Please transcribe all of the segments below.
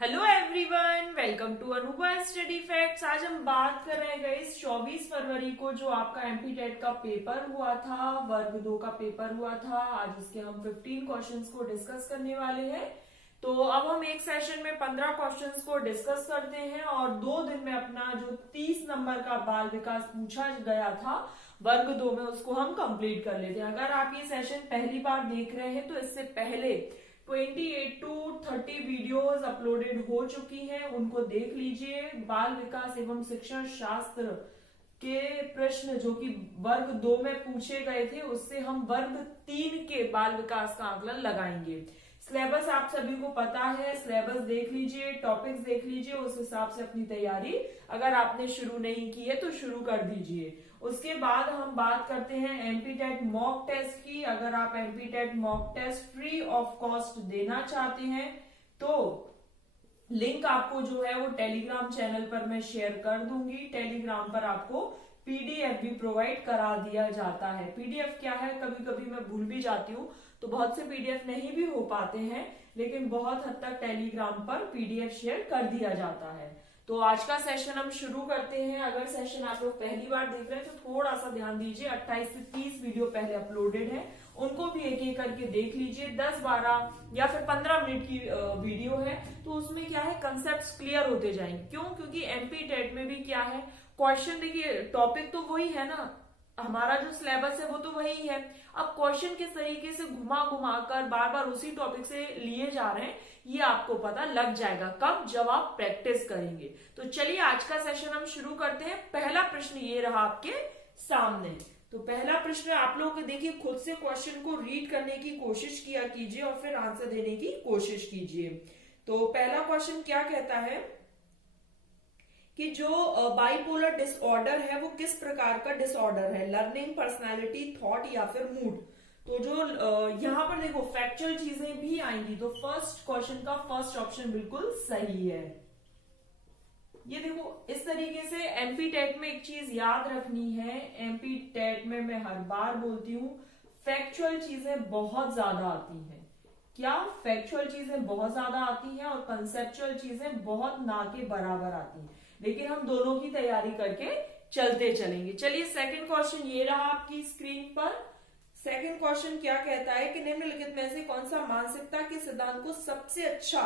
Hello everyone, welcome to Anubha study facts. आज हम बात कर रहे हैं गाइस 24 फरवरी को जो आपका एमपी टेट का पेपर हुआ था, वर्ग 2 का पेपर हुआ था। आज इसके हम 15 क्वेश्चंस को डिस्कस करने वाले हैं। तो अब हम एक सेशन में 15 क्वेश्चंस को डिस्कस करते हैं और 2 दिन में अपना जो 30 नंबर का बाल विकास पूछा गया था वर्ग 2 में, उसको हम कंप्लीट कर लेते हैं। अगर आप ये सेशन पहली बार देख रहे हैं तो इससे पहले 28 to 30 वीडियोस अपलोडेड हो चुकी हैं, उनको देख लीजिए। बाल विकास एवं शिक्षण शास्त्र के प्रश्न जो कि वर्ग 2 में पूछे गए थे, उससे हम वर्ग 3 के बाल विकास का आकलन लगाएंगे। सिलेबस आप सभी को पता है, सिलेबस देख लीजिए, टॉपिक्स देख लीजिए, उस हिसाब से अपनी तैयारी अगर आपने शुरू नहीं की है तो शुरू कर दीजिए। उसके बाद हम बात करते हैं एमपी टेट मॉक टेस्ट की। अगर आप MP TET mock test free of cost देना चाहते हैं तो लिंक आपको जो है वो टेलीग्राम चैनल पर मैं शेयर कर दूंगी। टेलीग्राम पर आपको पीडीएफ भी प्रोवाइड करा दिया जाता है। पीडीएफ क्या है, कभी कभी मैं भूल भी जाती हूँ, तो बहुत से पीडीएफ नहीं भी हो पाते हैं, लेकिन बहुत हद तक टेलीग्राम पर पीडीएफ शेयर कर दिया जाता है। तो आज का सेशन हम शुरू करते हैं। अगर सेशन आप लोग पहली बार देख रहे हैं तो थोड़ा सा ध्यान दीजिए। 28 से 30 वीडियो पहले अपलोडेड है, उनको भी एक एक करके देख लीजिए। 10, 12 या फिर 15 मिनट की वीडियो है, तो उसमें क्या है, कंसेप्ट क्लियर होते जाएंगे। क्यों? क्योंकि एमपी टेट में भी क्या है, क्वेश्चन देखिए, टॉपिक तो वही है ना, हमारा जो सिलेबस है वो तो वही है। अब क्वेश्चन किस तरीके से घुमा घुमा कर बार बार उसी टॉपिक से लिए जा रहे हैं, ये आपको पता लग जाएगा कब, जब आप प्रैक्टिस करेंगे। तो चलिए आज का सेशन हम शुरू करते हैं। पहला प्रश्न ये रहा आपके सामने। तो पहला प्रश्न आप लोग देखिए, खुद से क्वेश्चन को रीड करने की कोशिश किया कीजिए और फिर आंसर देने की कोशिश कीजिए। तो पहला क्वेश्चन क्या कहता है कि जो बाइपोलर डिसऑर्डर है वो किस प्रकार का डिसऑर्डर है, लर्निंग, पर्सनालिटी, थॉट या फिर मूड। तो जो यहाँ पर देखो फैक्चुअल चीजें भी आएंगी, तो फर्स्ट क्वेश्चन का फर्स्ट ऑप्शन बिल्कुल सही है। ये देखो इस तरीके से एमपी टेट में एक चीज याद रखनी है, एमपी टेट में मैं हर बार बोलती हूँ, फैक्चुअल चीजें बहुत ज्यादा आती हैं। क्या? फैक्चुअल चीजें बहुत ज्यादा आती हैं और कंसेप्चुअल चीजें बहुत ना के बराबर आती हैं, लेकिन हम दोनों की तैयारी करके चलते चलेंगे। चलिए सेकंड क्वेश्चन ये रहा आपकी स्क्रीन पर। सेकंड क्वेश्चन क्या कहता है कि निम्नलिखित में से कौन सा मानसिकता के सिद्धांत को सबसे अच्छा,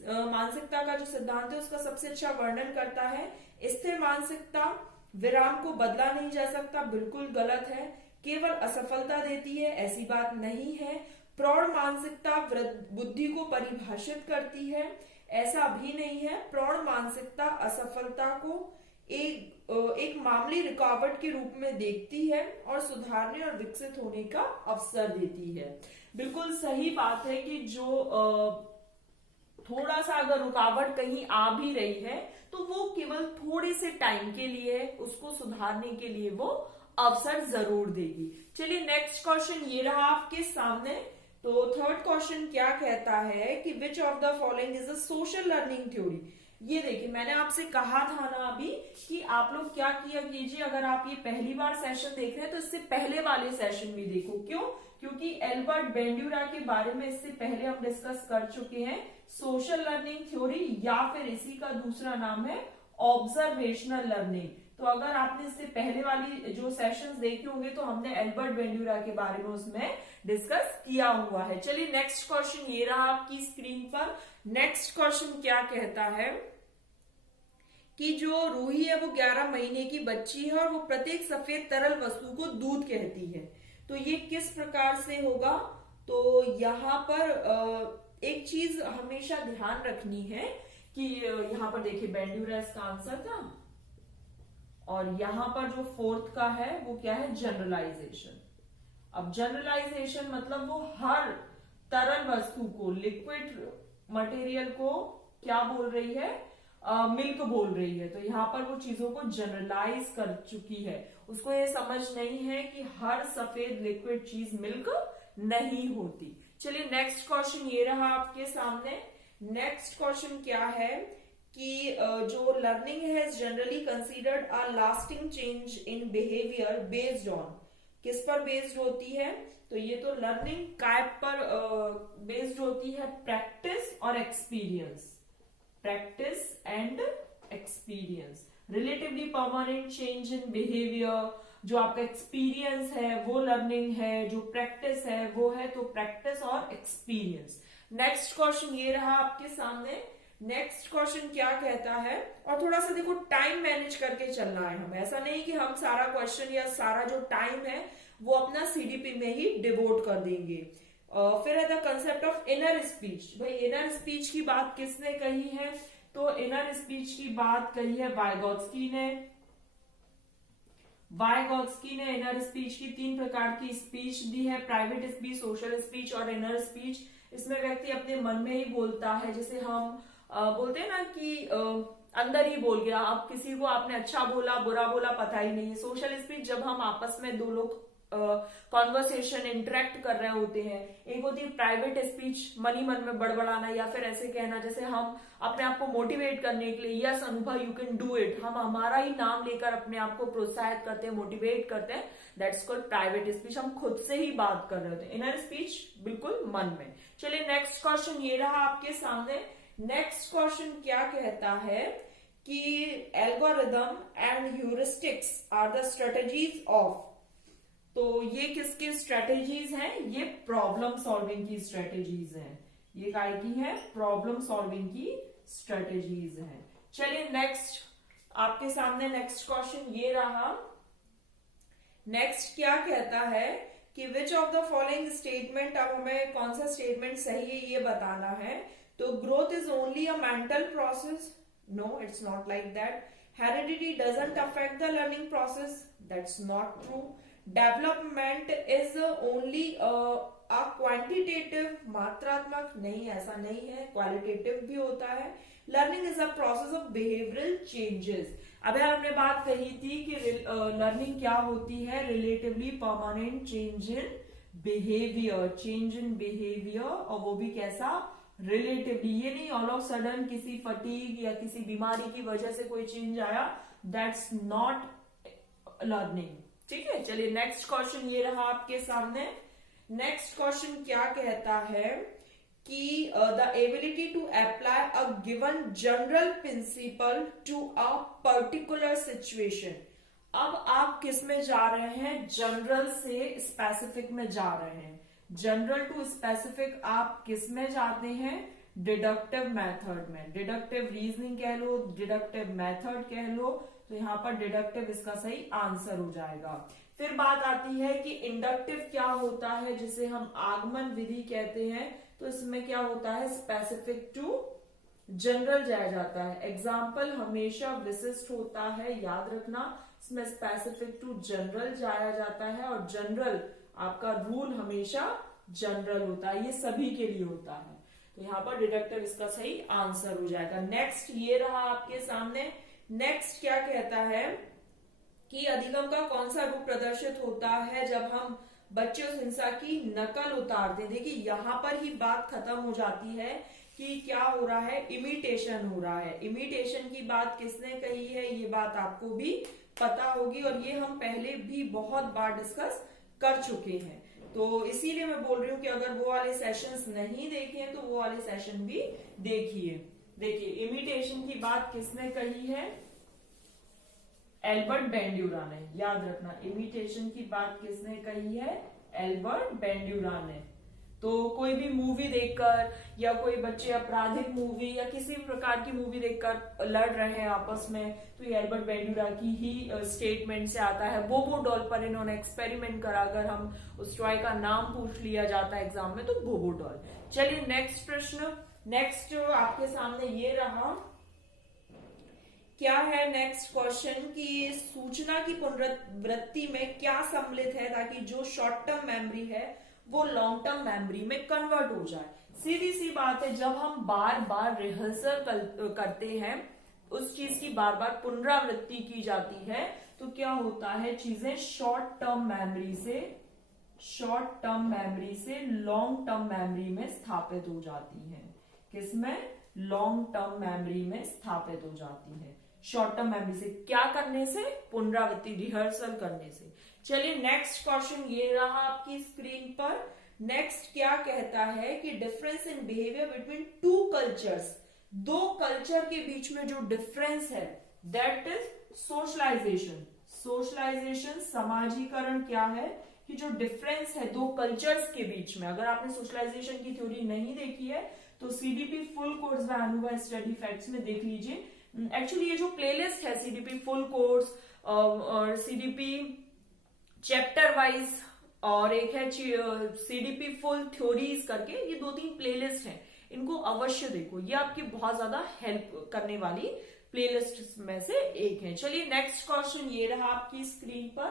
मानसिकता का जो सिद्धांत है उसका सबसे अच्छा वर्णन करता है। स्थिर मानसिकता, विराम को बदला नहीं जा सकता, बिल्कुल गलत है। केवल असफलता देती है, ऐसी बात नहीं है। प्रौढ़ मानसिकता बुद्धि को परिभाषित करती है, ऐसा भी नहीं है। प्रौढ़ मानसिकता असफलता को एक मामूली रुकावट के रूप में देखती है और सुधारने और विकसित होने का अवसर देती है। बिल्कुल सही बात है कि जो थोड़ा सा अगर रुकावट कहीं आ भी रही है तो वो केवल थोड़े से टाइम के लिए है, उसको सुधारने के लिए वो अवसर जरूर देगी। चलिए नेक्स्ट क्वेश्चन ये रहा आपके सामने। तो थर्ड क्वेश्चन क्या कहता है कि which of the following is a social learning theory. ये देखिए, मैंने आपसे कहा था ना अभी कि आप लोग क्या किया कीजिए, अगर आप ये पहली बार सेशन देख रहे हैं तो इससे पहले वाले सेशन भी देखो। क्यों? क्योंकि एल्बर्ट बेंड्यूरा के बारे में इससे पहले हम डिस्कस कर चुके हैं, सोशल लर्निंग थ्योरी, या फिर इसी का दूसरा नाम है ऑब्जर्वेशनल लर्निंग। तो अगर आपने इससे पहले वाली जो सेशंस देखे होंगे तो हमने एल्बर्ट बेंड्यूरा के बारे में उसमें डिस्कस किया हुआ है। चलिए नेक्स्ट क्वेश्चन ये रहा आपकी स्क्रीन पर। नेक्स्ट क्वेश्चन क्या कहता है कि जो रूही है वो 11 महीने की बच्ची है और वो प्रत्येक सफेद तरल वस्तु को दूध कहती है। तो ये किस प्रकार से होगा? तो यहाँ पर एक चीज हमेशा ध्यान रखनी है कि यहाँ पर देखिए बेंड्यूरा इसका आंसर था, और यहाँ पर जो फोर्थ का है वो क्या है, जनरलाइजेशन। अब जनरलाइजेशन मतलब वो हर तरल वस्तु को, लिक्विड मटेरियल को क्या बोल रही है, मिल्क बोल रही है। तो यहाँ पर वो चीजों को जनरलाइज कर चुकी है, उसको ये समझ नहीं है कि हर सफेद लिक्विड चीज मिल्क नहीं होती। चलिए नेक्स्ट क्वेश्चन ये रहा आपके सामने। नेक्स्ट क्वेश्चन क्या है कि जो लर्निंग है generally considered a lasting change in behaviour based on, किस पर बेस्ड होती है? तो ये तो लर्निंग काय पर बेस्ड होती है, प्रैक्टिस और experience. practice and experience. Relatively permanent change in behavior, जो आपका एक्सपीरियंस है वो लर्निंग है, जो प्रैक्टिस है वो है, तो प्रैक्टिस और एक्सपीरियंस। नेक्स्ट क्वेश्चन ये रहा आपके सामने। नेक्स्ट क्वेश्चन क्या कहता है, और थोड़ा सा देखो टाइम मैनेज करके चलना है हमें, ऐसा नहीं कि हम सारा क्वेश्चन या सारा जो टाइम है वो अपना सीडीपी में ही डिवोट कर देंगे। फिर है the concept of inner speech. भाई इनर स्पीच की बात किसने कही है, तो इनर स्पीच की बात कही है वाइगोत्स्की ने। वाइगोत्स्की ने इनर स्पीच की 3 प्रकार की स्पीच दी है, प्राइवेट स्पीच, सोशल स्पीच और इनर स्पीच। इसमें व्यक्ति अपने मन में ही बोलता है, जैसे हम बोलते हैं ना कि अंदर ही बोल गया, अब किसी को आपने अच्छा बोला बुरा बोला पता ही नहीं है। सोशल स्पीच जब हम आपस में 2 लोग कॉन्वर्सेशन इंटरेक्ट कर रहे होते हैं। एक होती है प्राइवेट स्पीच, मन ही मन में बड़बड़ाना या फिर ऐसे कहना, जैसे हम अपने आप को मोटिवेट करने के लिए, यस अनुभव यू कैन डू इट, हम हमारा ही नाम लेकर अपने आप को प्रोत्साहित करते हैं, मोटिवेट करते हैं, दैट्स कॉल्ड प्राइवेट स्पीच, हम खुद से ही बात कर रहे होते हैं। इनर स्पीच बिल्कुल मन में। चलिए नेक्स्ट क्वेश्चन ये रहा आपके सामने। नेक्स्ट क्वेश्चन क्या कहता है कि algorithm and heuristics are the strategies of, तो ये किसकी स्ट्रेटेजीज हैं, ये प्रॉब्लम सॉल्विंग की स्ट्रेटेजीज हैं। ये काय की है, प्रॉब्लम सॉल्विंग की स्ट्रेटेजीज हैं। चलिए नेक्स्ट आपके सामने नेक्स्ट क्वेश्चन ये रहा। नेक्स्ट क्या कहता है कि which of the following statement, अब हमें कौन सा स्टेटमेंट सही है ये बताना है। तो growth is only a mental process, no it's not like that. Heredity doesn't affect the learning process, that's not true. Development is only a quantitative, मात्रात्मक, नहीं ऐसा नहीं है, क्वालिटेटिव भी होता है। Learning is a process of behavioural changes. अभी हमने बात कही थी कि लर्निंग क्या होती है, relatively permanent change in behaviour, change in behaviour, और वो भी कैसा, रिलेटिवली। ये नहीं ऑल ऑफ सडन किसी फटीग या किसी बीमारी की वजह से कोई चेंज आया, दैट्स नॉट लर्निंग। ठीक है, चलिए नेक्स्ट क्वेश्चन ये रहा आपके सामने। नेक्स्ट क्वेश्चन क्या कहता है कि the ability to apply a given general principle to a particular situation. अब आप किस में जा रहे हैं, जनरल से स्पेसिफिक में जा रहे हैं। जनरल टू स्पेसिफिक आप किस में जाते हैं, डिडक्टिव मेथड में। डिडक्टिव रीजनिंग कह लो, डिडक्टिव मेथड कह लो, तो यहां पर डिडक्टिव इसका सही आंसर हो जाएगा। फिर बात आती है कि इंडक्टिव क्या होता है, जिसे हम आगमन विधि कहते हैं, तो इसमें क्या होता है, स्पेसिफिक टू जनरल जाया जाता है। एग्जाम्पल हमेशा विशिष्ट होता है, याद रखना, इसमें स्पेसिफिक टू जनरल जाया जाता है, और जनरल आपका रूल हमेशा जनरल होता है, ये सभी के लिए होता है। तो यहाँ पर डिडक्टिव इसका सही आंसर हो जाएगा। नेक्स्ट ये रहा आपके सामने। नेक्स्ट क्या कहता है कि अधिगम का कौन सा रूप प्रदर्शित होता है जब हम बच्चे उस हिंसा की नकल उतारते हैं। देखिए यहाँ पर ही बात खत्म हो जाती है कि क्या हो रहा है, इमिटेशन हो रहा है। इमिटेशन की बात किसने कही है, ये बात आपको भी पता होगी, और ये हम पहले भी बहुत बार डिस्कस कर चुके हैं। तो इसीलिए मैं बोल रही हूँ कि अगर वो वाले सेशंस नहीं देखे हैं तो वो वाले सेशन भी देखिए। देखिए इमिटेशन की बात किसने कही है, एल्बर्ट बेंड्यूरा ने, याद रखना। इमिटेशन की बात किसने कही है, एल्बर्ट बेंड्यूरा ने। तो कोई भी मूवी देखकर या कोई बच्चे आपराधिक मूवी या किसी भी प्रकार की मूवी देखकर लड़ रहे हैं आपस में, तो ये एल्बर्ट बेंड्यूरा की ही स्टेटमेंट से आता है। बोबो डॉल पर इन्होंने एक्सपेरिमेंट करा, अगर हम उस टॉय का नाम पूछ लिया जाता है एग्जाम में तो बोबो डॉल। चलिए नेक्स्ट प्रश्न। नेक्स्ट आपके सामने ये रहा, क्या है नेक्स्ट क्वेश्चन कि सूचना की पुनरावृत्ति में क्या सम्मिलित है ताकि जो शॉर्ट टर्म मेमोरी है वो लॉन्ग टर्म मेमोरी में कन्वर्ट हो जाए। सीधी सी बात है, जब हम बार बार रिहर्सल करते हैं, उस चीज की बार बार पुनरावृत्ति की जाती है, तो क्या होता है, चीजें शॉर्ट टर्म मेमोरी से लॉन्ग टर्म मेमोरी में स्थापित हो जाती है। किसमें, लॉन्ग टर्म मेमोरी में स्थापित हो जाती है। शॉर्ट टर्म मेमोरी से क्या करने से, पुनरावृत्ति, रिहर्सल करने से। चलिए नेक्स्ट क्वेश्चन ये रहा आपकी स्क्रीन पर। नेक्स्ट क्या कहता है कि difference in behaviour between two cultures दो कल्चर के बीच में जो डिफरेंस है दैट इज सोशलाइजेशन। सोशलाइजेशन समाजीकरण क्या है कि जो डिफरेंस है दो कल्चर्स के बीच में। अगर आपने सोशलाइजेशन की थ्योरी नहीं देखी है तो सीडीपी फुल कोर्स बाय अनुभव स्टडी फैक्ट्स में देख लीजिए। एक्चुअली ये जो प्लेलिस्ट है सीडीपी फुल कोर्स और सीडीपी चैप्टर वाइज और एक है सीडीपी फुल थ्योरीज करके, ये 2-3 प्लेलिस्ट हैं, इनको अवश्य देखो, ये आपकी बहुत ज्यादा हेल्प करने वाली प्लेलिस्ट में से एक है। चलिए नेक्स्ट क्वेश्चन ये रहा आपकी स्क्रीन पर।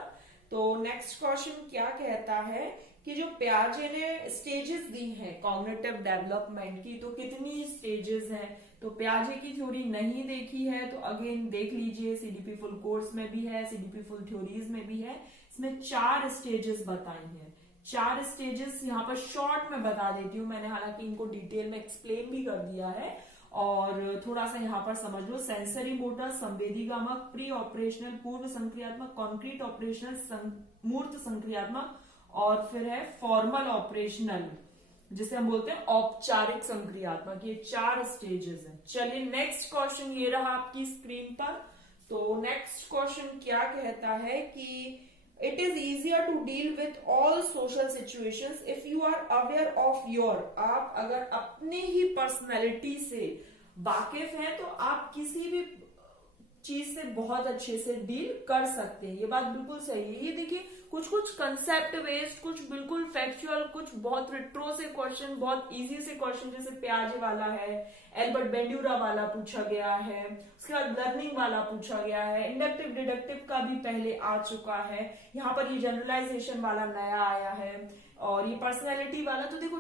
तो नेक्स्ट क्वेश्चन क्या कहता है कि जो पियाजे ने स्टेजेस दी हैं कॉग्निटिव डेवलपमेंट की, तो कितनी स्टेजेस हैं? तो पियाजे की थ्योरी नहीं देखी है तो अगेन देख लीजिए, सीडीपी फुल कोर्स में भी है, सीडीपी फुल थ्योरीज में भी है। इसमें 4 स्टेजेस बताई हैं। 4 स्टेजेस यहाँ पर शॉर्ट में बता देती हूँ मैंने, हालांकि इनको डिटेल में एक्सप्लेन भी कर दिया है और थोड़ा सा यहाँ पर समझ लो। सेंसरी मोटर, संवेदीगामक, प्री ऑपरेशनल पूर्व संक्रियात्मक, कॉन्क्रीट ऑपरेशनल मूर्त संक्रियात्मक और फिर है फॉर्मल ऑपरेशनल जिसे हम बोलते हैं औपचारिक संक्रियात्मक। ये 4 स्टेजेस हैं। चलिए नेक्स्ट क्वेश्चन ये रहा आपकी स्क्रीन पर। तो नेक्स्ट क्वेश्चन क्या कहता है कि it is easier to deal with all social situations if you are aware of your. आप अगर अपने ही पर्सनैलिटी से वाकिफ हैं तो आप किसी भी चीज से बहुत अच्छे से डील कर सकते हैं। ये बात बिल्कुल सही है। ये देखिए कुछ कंसेप्ट बेस्ड, कुछ बिल्कुल फैक्चुअल, कुछ बहुत रिट्रो से क्वेश्चन, बहुत इजी से क्वेश्चन जैसे पियाजे वाला है, एल्बर्ट बेंड्यूरा वाला पूछा गया है, उसके बाद लर्निंग वाला पूछा गया है, इंडक्टिव डिडक्टिव का भी पहले आ चुका है, यहाँ पर ये जनरलाइजेशन वाला नया आया है और ये पर्सनैलिटी वाला तो देखो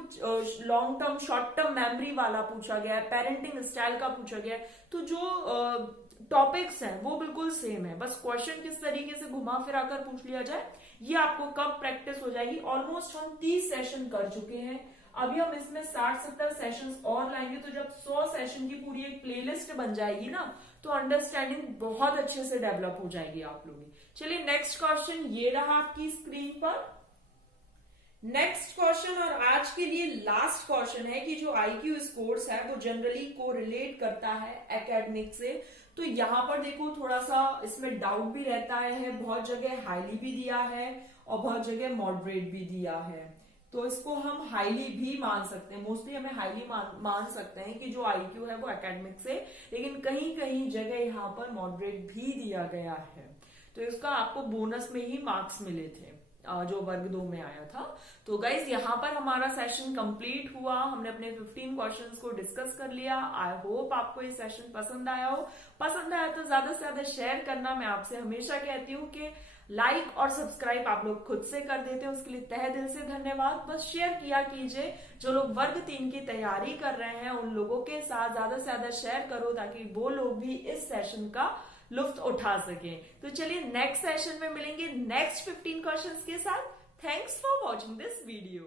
long term short term memory वाला पूछा गया है, पेरेंटिंग स्टाइल का पूछा गया है। तो जो टॉपिक्स हैं वो बिल्कुल सेम है, बस क्वेश्चन किस तरीके से घुमा फिरा कर पूछ लिया जाए ये आपको कब प्रैक्टिस हो जाएगी। ऑलमोस्ट हम 30 सेशन कर चुके हैं, अभी हम इसमें 60-70 सेशंस और लाएंगे। तो जब 100 सेशन की पूरी एक प्लेलिस्ट बन जाएगी ना तो अंडरस्टैंडिंग बहुत अच्छे से डेवलप हो जाएगी आप लोगों की। चलिए नेक्स्ट क्वेश्चन ये रहा आपकी स्क्रीन पर। नेक्स्ट क्वेश्चन और आज के लिए लास्ट क्वेश्चन है कि जो आईक्यू स्कोर्स है वो जनरली को रिलेट करता है एकेडमिक से। तो यहाँ पर देखो थोड़ा सा इसमें डाउट भी रहता है, बहुत जगह हाईली भी दिया है और बहुत जगह मॉडरेट भी दिया है। तो इसको हम हाईली भी मान सकते हैं, मोस्टली हमें हाईली मान सकते हैं कि जो आईक्यू है वो एकेडमिक से, लेकिन कहीं कहीं जगह यहाँ पर मॉडरेट भी दिया गया है। तो इसका आपको बोनस में ही मार्क्स मिले थे जो वर्ग 2 में आया था। तो गाइज यहाँ पर हमारा सेशन कंप्लीट हुआ, हमने अपने 15 क्वेश्चंस को डिस्कस कर लिया। आई होप आपको ये सेशन पसंद आया हो। पसंद आया तो ज्यादा से ज्यादा शेयर करना। मैं आपसे हमेशा कहती हूँ कि लाइक और सब्सक्राइब आप लोग खुद से कर देते हैं, उसके लिए तहे दिल से धन्यवाद। बस शेयर किया कीजिए, जो लोग वर्ग 3 की तैयारी कर रहे हैं उन लोगों के साथ ज्यादा से ज्यादा शेयर करो ताकि वो लोग भी इस सेशन का लुफ्त उठा सके। तो चलिए नेक्स्ट सेशन में मिलेंगे नेक्स्ट 15 क्वेश्चंस के साथ। Thanks for watching this video.